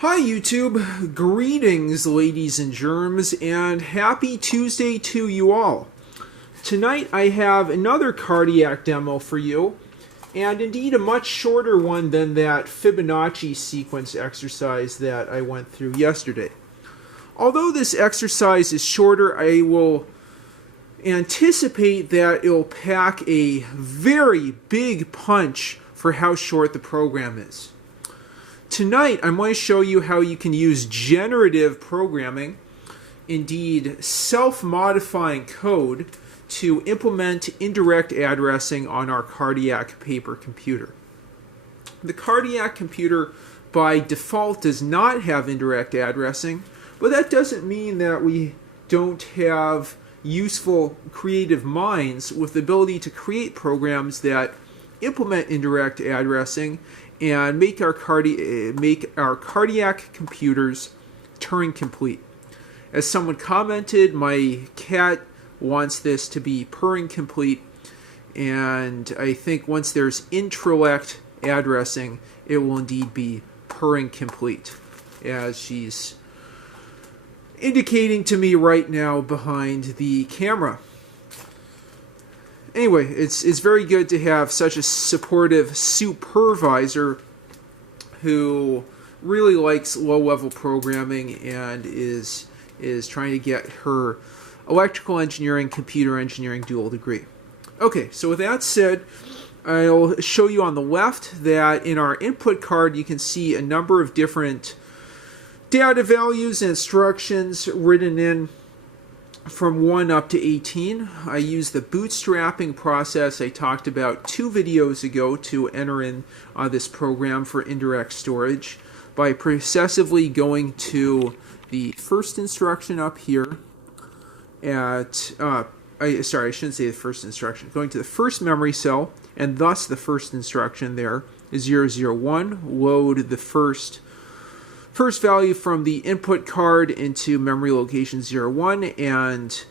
Hi YouTube, greetings ladies and germs, and happy Tuesday to you all. Tonight I have another cardiac demo for you, and indeed a much shorter one than that Fibonacci sequence exercise that I went through yesterday. Although this exercise is shorter, I will anticipate that it'll pack a very big punch for how short the program is. Tonight, I'm going to show you how you can use generative programming, indeed self-modifying code, to implement indirect addressing on our cardiac paper computer. The cardiac computer by default does not have indirect addressing, but that doesn't mean that we don't have useful creative minds with the ability to create programs that implement indirect addressing and make our cardiac computers Turing complete. As someone commented, my cat wants this to be purring complete, and I think once there's introlect addressing, it will indeed be purring complete, as she's indicating to me right now behind the camera. Anyway, it's very good to have such a supportive supervisor who really likes low-level programming and is trying to get her electrical engineering, computer engineering dual degree. Okay, so with that said, I'll show you on the left that in our input card you can see a number of different data values and instructions written in from 1 up to 18. I use the bootstrapping process I talked about 2 videos ago to enter in this program for indirect storage by processively going to the first instruction up here at, I shouldn't say the first instruction, going to the first memory cell, and thus the first instruction there is 001, load the first value from the input card into memory location 01 and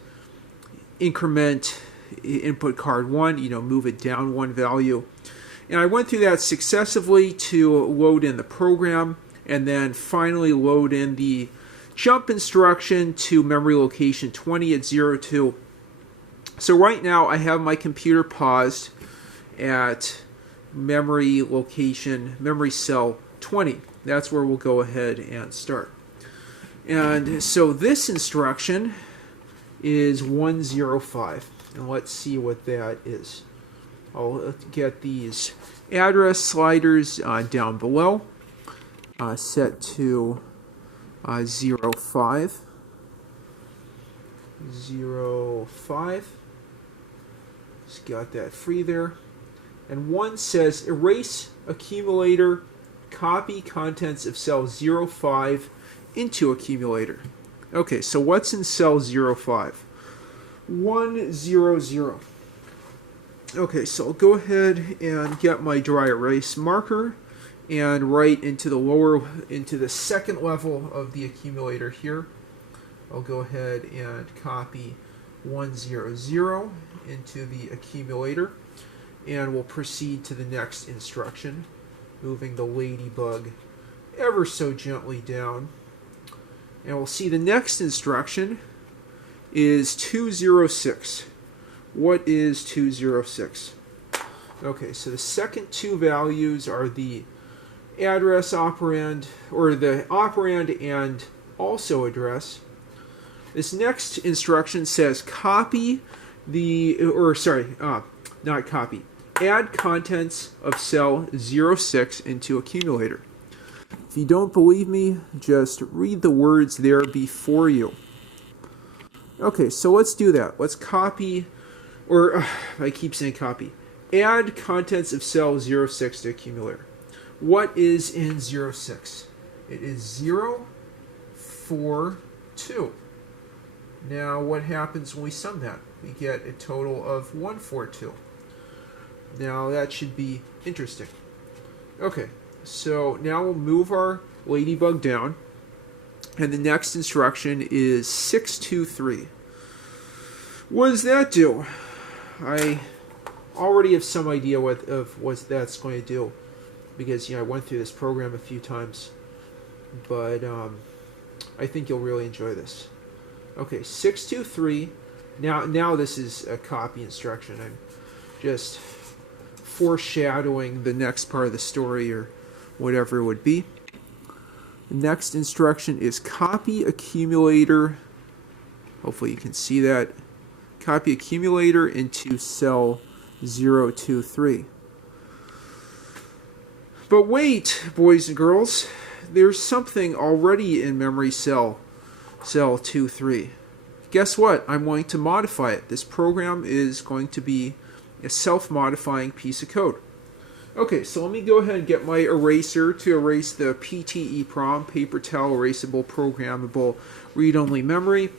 increment input card 1, move it down 1 value. And I went through that successively to load in the program and then finally load in the jump instruction to memory location 20 at 02. So right now I have my computer paused at memory cell 20. That's where we'll go ahead and start. And so this instruction is 105. And let's see what that is. I'll get these address sliders down below. Set to 05. 05. Just got that free there. And 1 says erase accumulator, copy contents of cell 05 into accumulator. Okay, so what's in cell 05? 100. Okay, so I'll go ahead and get my dry erase marker and write into the second level of the accumulator here. I'll go ahead and copy 100 into the accumulator, and we'll proceed to the next instruction, moving the ladybug ever so gently down. And we'll see the next instruction is 206. What is 206? Okay, so the second 2 values are the address operand, or the operand and also address. This next instruction says copy not copy, add contents of cell 06 into accumulator. If you don't believe me, just read the words there before you. Okay, so let's do that. Let's copy, or I keep saying copy. Add contents of cell 06 to accumulator. What is in 06? It is 0, 4, 2. Now what happens when we sum that? We get a total of 142. Now that should be interesting. Okay, so now we'll move our ladybug down, and the next instruction is 623. What does that do? I already have some idea of what that's going to do, because I went through this program a few times. but I think you'll really enjoy this. Okay, 623. Now this is a copy instruction. I'm just foreshadowing the next part of the story or whatever it would be. The next instruction is copy accumulator. Hopefully you can see that. Copy accumulator into cell 023. But wait, boys and girls, there's something already in memory cell 23. Guess what? I'm going to modify it. This program is going to be a self-modifying piece of code. Okay, so let me go ahead and get my eraser to erase the PTE PROM, paper towel erasable programmable read-only memory.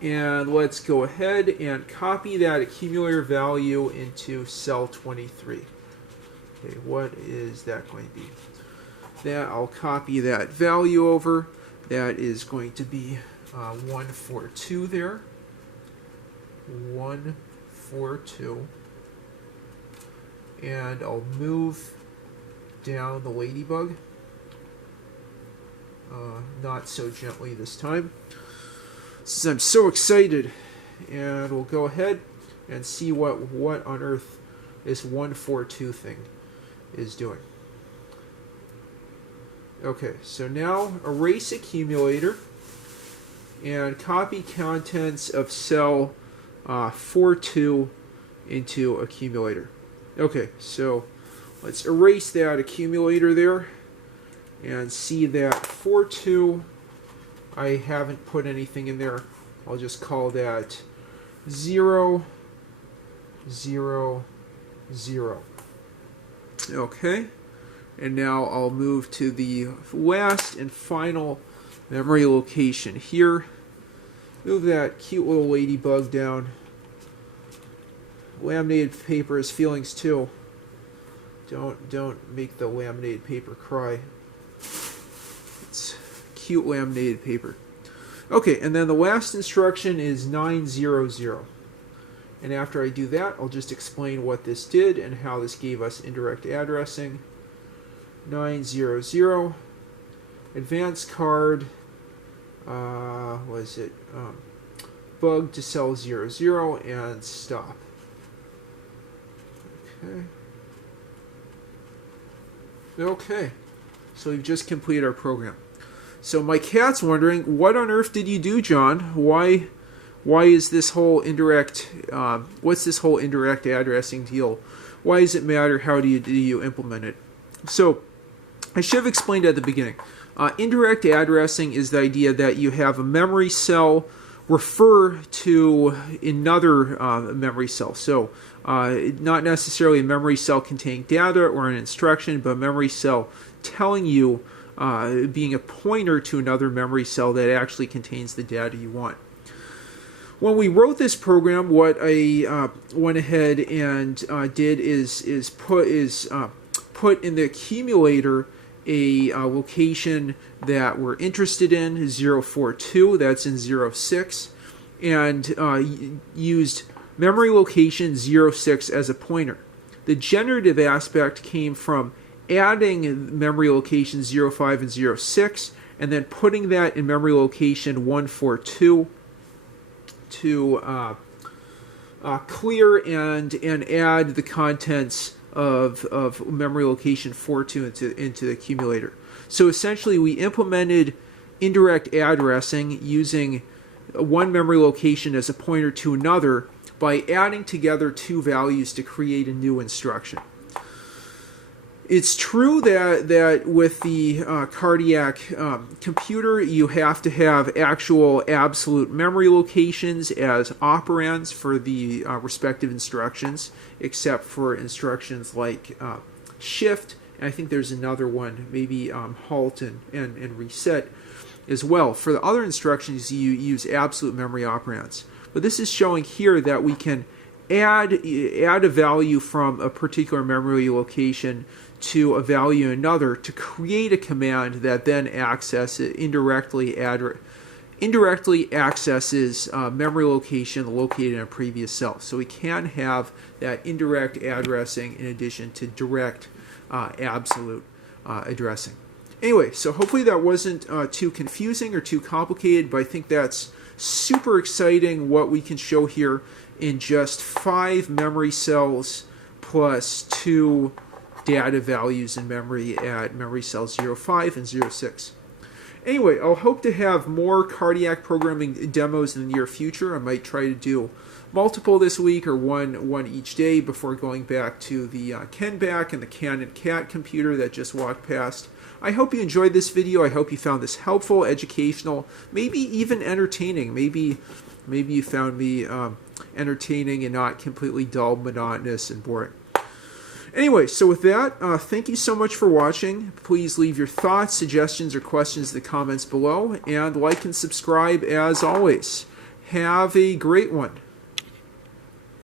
And let's go ahead and copy that accumulator value into cell 23. Okay, what is that going to be? That I'll copy that value over. That is going to be 142 there. 142. And I'll move down the ladybug. Not so gently this time. Since I'm so excited. And we'll go ahead and see what on earth this 142 thing is doing. Okay, so now erase accumulator and copy contents of cell 42 into accumulator. Okay, so let's erase that accumulator there and see that 42. I haven't put anything in there. I'll just call that 0, 0, 0. Okay, and now I'll move to the last and final memory location here. Move that cute little ladybug down. Laminated paper has feelings too. Don't make the laminated paper cry. It's cute laminated paper. Okay, and then the last instruction is 900. And after I do that, I'll just explain what this did and how this gave us indirect addressing. 900. Advance card. What is it? Bug to cell 00 and stop. Okay, so we've just completed our program. So my cat's wondering, what on earth did you do, John? Why is this whole indirect? What's this whole indirect addressing deal? Why does it matter? How do you implement it? So I should have explained at the beginning. Indirect addressing is the idea that you have a memory cell refer to another memory cell. So not necessarily a memory cell containing data or an instruction, but a memory cell telling you, being a pointer to another memory cell that actually contains the data you want. When we wrote this program, what I went ahead and did is put in the accumulator a location that we're interested in, 042, that's in 06, and used memory location 06 as a pointer. The generative aspect came from adding memory location 05 and 06, and then putting that in memory location 142 to clear and add the contents of memory location 42 into the accumulator. So essentially we implemented indirect addressing using one memory location as a pointer to another by adding together two values to create a new instruction. It's true that with the cardiac computer, you have to have actual absolute memory locations as operands for the respective instructions, except for instructions like shift, and I think there's another one, maybe halt and reset as well. For the other instructions, you use absolute memory operands. But this is showing here that we can add a value from a particular memory location to a value in another to create a command that then indirectly accesses memory location located in a previous cell. So we can have that indirect addressing in addition to direct absolute addressing. Anyway, so hopefully that wasn't too confusing or too complicated, but I think that's super exciting what we can show here in just 5 memory cells plus 2 data values in memory at memory cells 05 and 06. Anyway, I'll hope to have more cardiac programming demos in the near future. I might try to do multiple this week or one each day before going back to the Kenback and the Canon Cat computer that just walked past. I hope you enjoyed this video. I hope you found this helpful, educational, maybe even entertaining. Maybe you found me entertaining and not completely dull, monotonous, and boring. Anyway, so with that, thank you so much for watching. Please leave your thoughts, suggestions, or questions in the comments below, and like and subscribe as always. Have a great one.